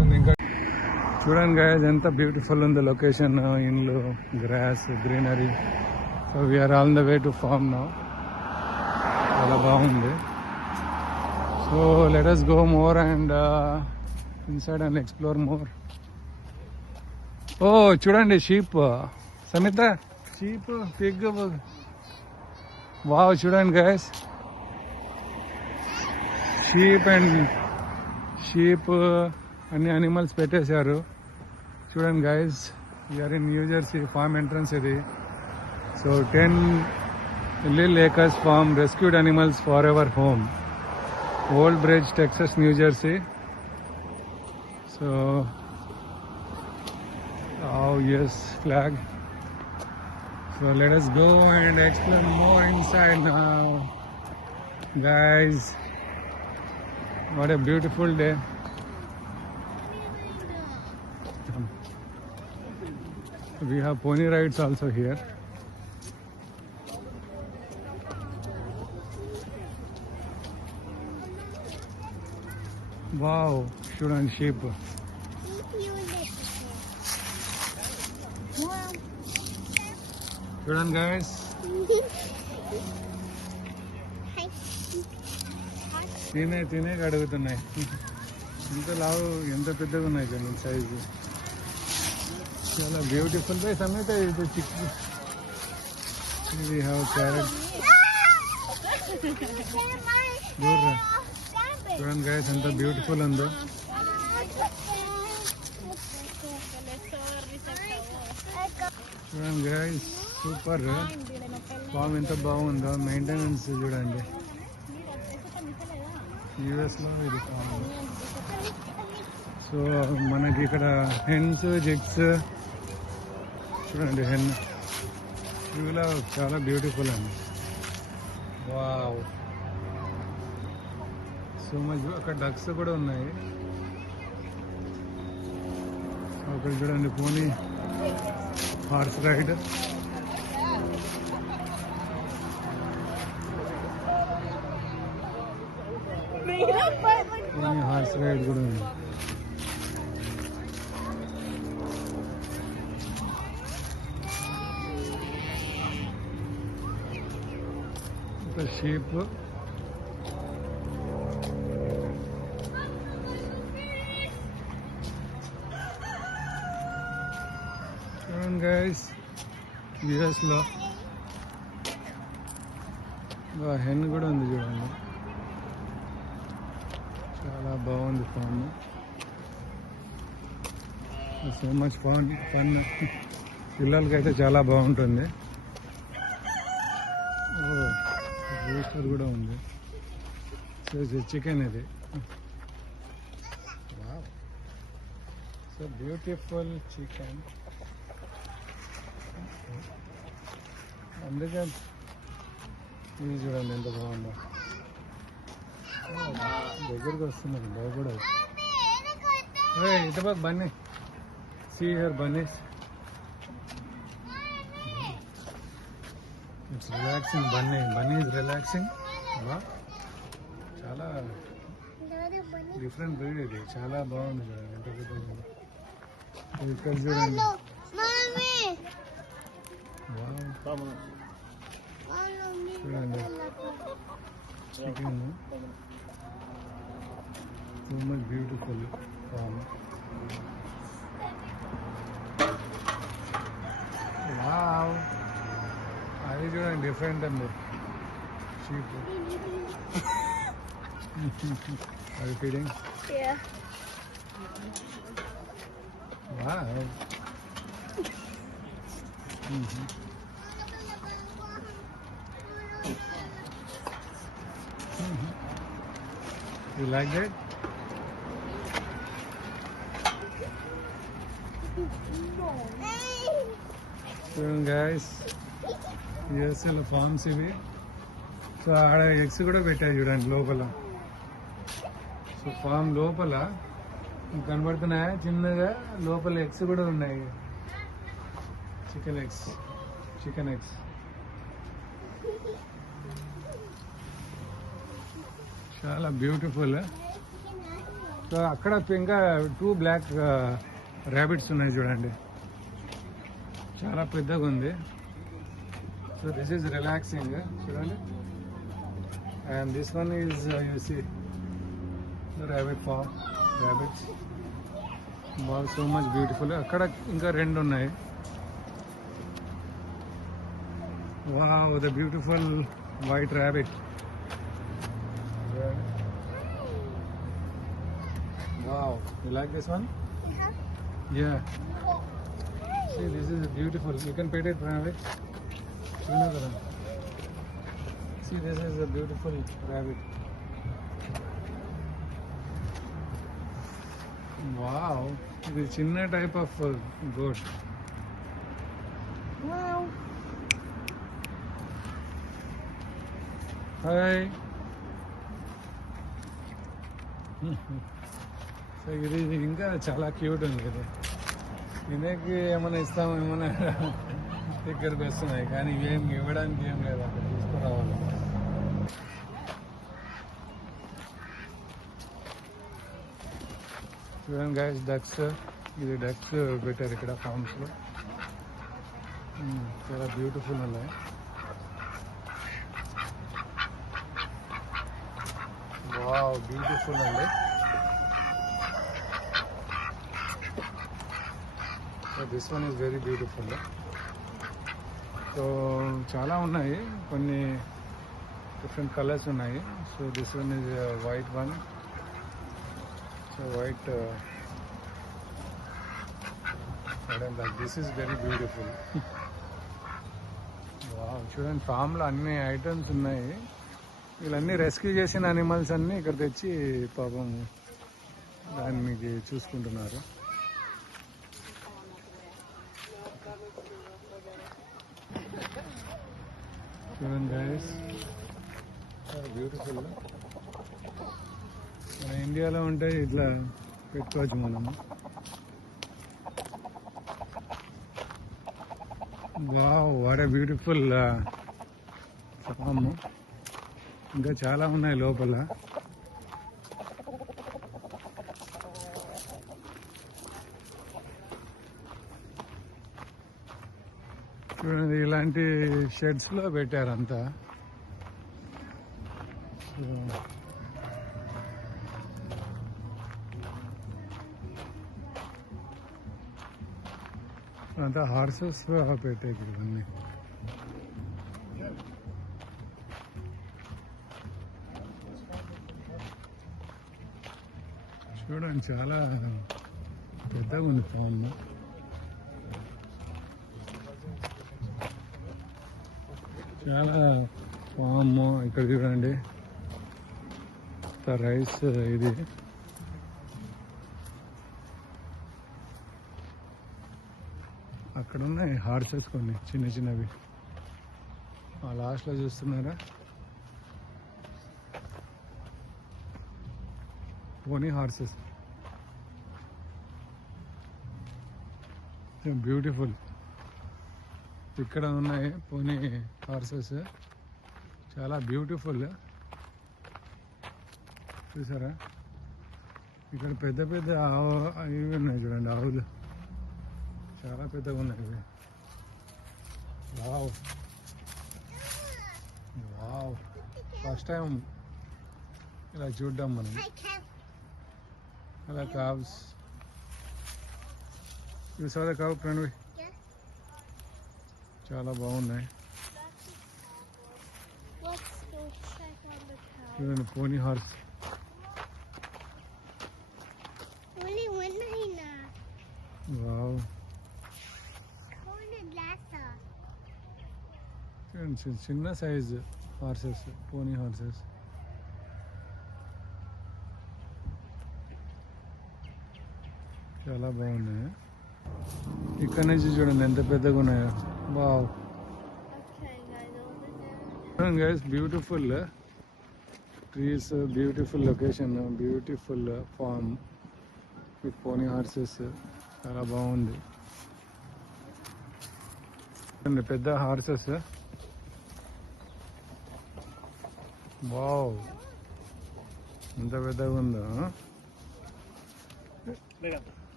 వస్తుంది. ఇంకా చూడండి గైస్ ఎంత బ్యూటిఫుల్ ఉంది లొకేషన్, ఇండ్లు, grass, greenery. So we're on the way to farm now. చాలా బాగుంది. So let us go more and inside and explore more. ఓ చూడండి షీప్, సమిత షీప్, పిగ్. వావ్ చూడండి గైస్, షీప్ అన్ని అనిమల్స్ పెట్టేశారు. చూడండి guys, we're in New Jersey. Farm entrance ఇది. So 10 Little Acres Farm, Rescued Animals Forever Home, Old Bridge, Texas, New Jersey. So oh yes, flag. So let us go and explore more inside now. Guys, what a beautiful day. We have pony rides also here. Wow, చూడండి షీప్. చూడండి గైస్, తినే అడుగుతున్నాయి. ఎంత లావు, ఎంత పెద్దగా ఉన్నాయి చూడండి సైజు. చాలా బ్యూటిఫుల్ గా సమేత. ఇది చిక్, we have carrot. చూడండి గైస్ ఎంత బ్యూటిఫుల్ ఉందో. చూడండి గైస్, సూపర్. ఫామ్ ఎంత బాగుందో, మెయింటెనెన్స్ చూడండి. యూఎస్లో ఇది ఫామ్. సో మనకి ఇక్కడ హెన్స్, జిగ్స్ చూడండి. హెన్ ఇవిలా చాలా బ్యూటిఫుల్ అండి. Wow, so much. అక్కడ డక్స్ కూడా ఉన్నాయి. అక్కడ చూడండి పోనీ హార్స్ రైడ్. పోనీ హార్స్ రైడ్ కూడా ఉంది. ఇంకా షీప్. గైస్, యూఎస్ లో హెన్ కూడా ఉంది చూడండి. చాలా బాగుంది ఫామ్. So much fun. పిల్లలకైతే చాలా బాగుంటుంది. రూస్టర్ కూడా ఉంది. సో చికెన్ ఇది. So beautiful chicken. అందుకే ఇది చూడండి ఎంత బాగుందో. దగ్గరికి వస్తున్నాను, భయపడదు. ఇటు bunny, see here bunnies. It's relaxing. Bunny is relaxing. చాలా డిఫరెంట్ బ్రీడ్ ఇది. చాలా బాగుంది చూడండి ఎంత పెద్దగా. ఇక్కడ చూడండి. చూడండి chicken. So much beautiful farm. Wow, అది చూడండి డిఫరెంట్ అండి. షీప్. అది feeding. Wow. You like that? So guys, యూఎస్ఏలో ఫార్మ్స్ ఇవి. సో ఆడ ఎగ్స్ కూడా పెట్టాయి చూడండి లోపల. సో ఫామ్ లోపల కనబడుతున్నాయా చిన్నగా, లోపల ఎగ్స్ కూడా ఉన్నాయి. Chicken eggs. చాలా బ్యూటిఫుల్. సో అక్కడ ఇంకా 2 బ్లాక్ ర్యాబిట్స్ ఉన్నాయి చూడండి, చాలా పెద్దగా ఉంది. సో దిస్ ఈజ్ రిలాక్సింగ్ చూడండి. And this one is you see rabbit farm, rabbits so much beautiful. అక్కడ ఇంకా 2 ఉన్నాయి. Wow, the beautiful white rabbit. Wow, you like this one? Yeah. See, this is beautiful. You can pet it, rabbit. See, this is a beautiful rabbit. Wow, this is chinna type of goat. Wow. Hi. So ఇది ఇంకా చాలా క్యూట్ ఉంది కదా. తినేకి ఏమైనా ఇస్తాము, ఏమైనా దగ్గరకు వస్తున్నాయి, కానీ ఏం ఇవ్వడానికి ఏం లేదు. అక్కడ తీసుకురావాలి. చూడండి గైస్, డక్స్. ఇది డక్స్ పెట్టారు ఇక్కడ ఫార్మ్స్లో. చాలా బ్యూటిఫుల్ ఉన్నాయి. వావ్, బ్యూటిఫుల్ అండి. This one is very beautiful. So చాలా ఉన్నాయి, కొన్ని డిఫరెంట్ కలర్స్ ఉన్నాయి. So this one is white one. So white this is very beautiful. చూడండి, ఫామ్లో అన్ని ఐటమ్స్ ఉన్నాయి. వీళ్ళన్నీ రెస్క్యూ చేసిన అనిమల్స్ అన్నీ ఇక్కడ తెచ్చి పాపం దానికి చూసుకుంటున్నారు. చూడండి గైస్, బ్యూటిఫుల్. మన ఇండియాలో ఉంటే ఇట్లా పెట్టుకోవచ్చు మనము. Wow, what a beautiful farm. ఇంకా చాలా ఉన్నాయి లోపల. చూడండి, ఇలాంటి షెడ్స్లో పెట్టారంతా. అంతా హార్సెస్ పెట్టాయి ఇవన్నీ. చూడండి, చాలా పెద్దగా ఉంది ఫామ్. చాలా ఫామ్. ఇక్కడ చూడండి, రైస్. ఇది అక్కడ ఉన్నాయి హార్సెస్ కొన్ని చిన్న చిన్నవి. ఆ లాస్ట్లో చూస్తున్నారా, పోనీ హార్సెస్. బ్యూటిఫుల్. ఇక్కడ ఉన్నాయి పోనీ హార్సెస్, చాలా బ్యూటిఫుల్. చూసారా, ఇక్కడ పెద్ద పెద్ద ఇవి ఉన్నాయి చూడండి, ఆవులు. చాలా పెద్దగా ఉన్నాయి ఇవి. వావ్ వావ్, ఫస్ట్ టైం ఇలా చూడ్డాం మనం. అలా కావ్స్. చూసారా కావు ప్రణవి, చాలా బాగున్నాయి. చూడండి, పోనీ హార్స్. వావ్, చూడండి, చిన్న సైజ్ హార్సెస్, పోనీ హార్సెస్. చాలా బాగున్నాయి. ఇక్కడ నుంచి చూడండి ఎంత పెద్దగా ఉన్నాయో. Wow guys, beautiful trees, beautiful location, beautiful farm with pony horses. చాలా బాగుంది. పెద్ద హార్సెస్. వావ్, ఎంత పెద్దగా ఉందో.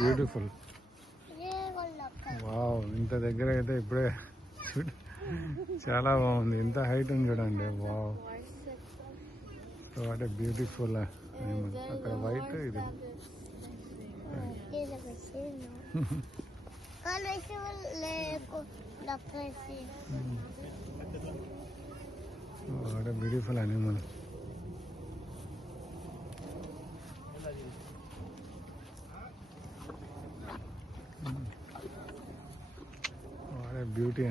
బ్యూటిఫుల్. వావ్, ఇంత దగ్గర అయితే ఇప్పుడే చాలా బాగుంది. ఇంత హైట్ ఉంది చూడండి. Wow, what a beautiful. అక్కడ వైట్, ఇది what a beautiful animal. What a beauty.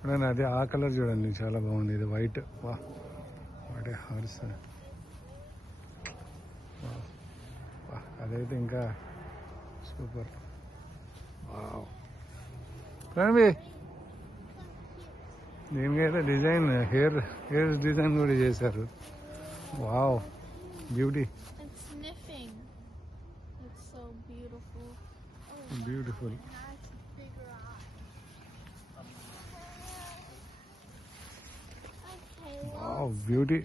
చూడండి, అది ఆ కలర్ చూడండి, చాలా బాగుంది. ఇది వైట్. వా, వాట్ ఏ హార్స్. అదైతే ఇంకా సూపర్. వావ్, రణవి, దీనికైతే డిజైన్, హెయిర్ డిజైన్ కూడా చేశారు. Wow, beauty. Beautiful. Wow, beauty.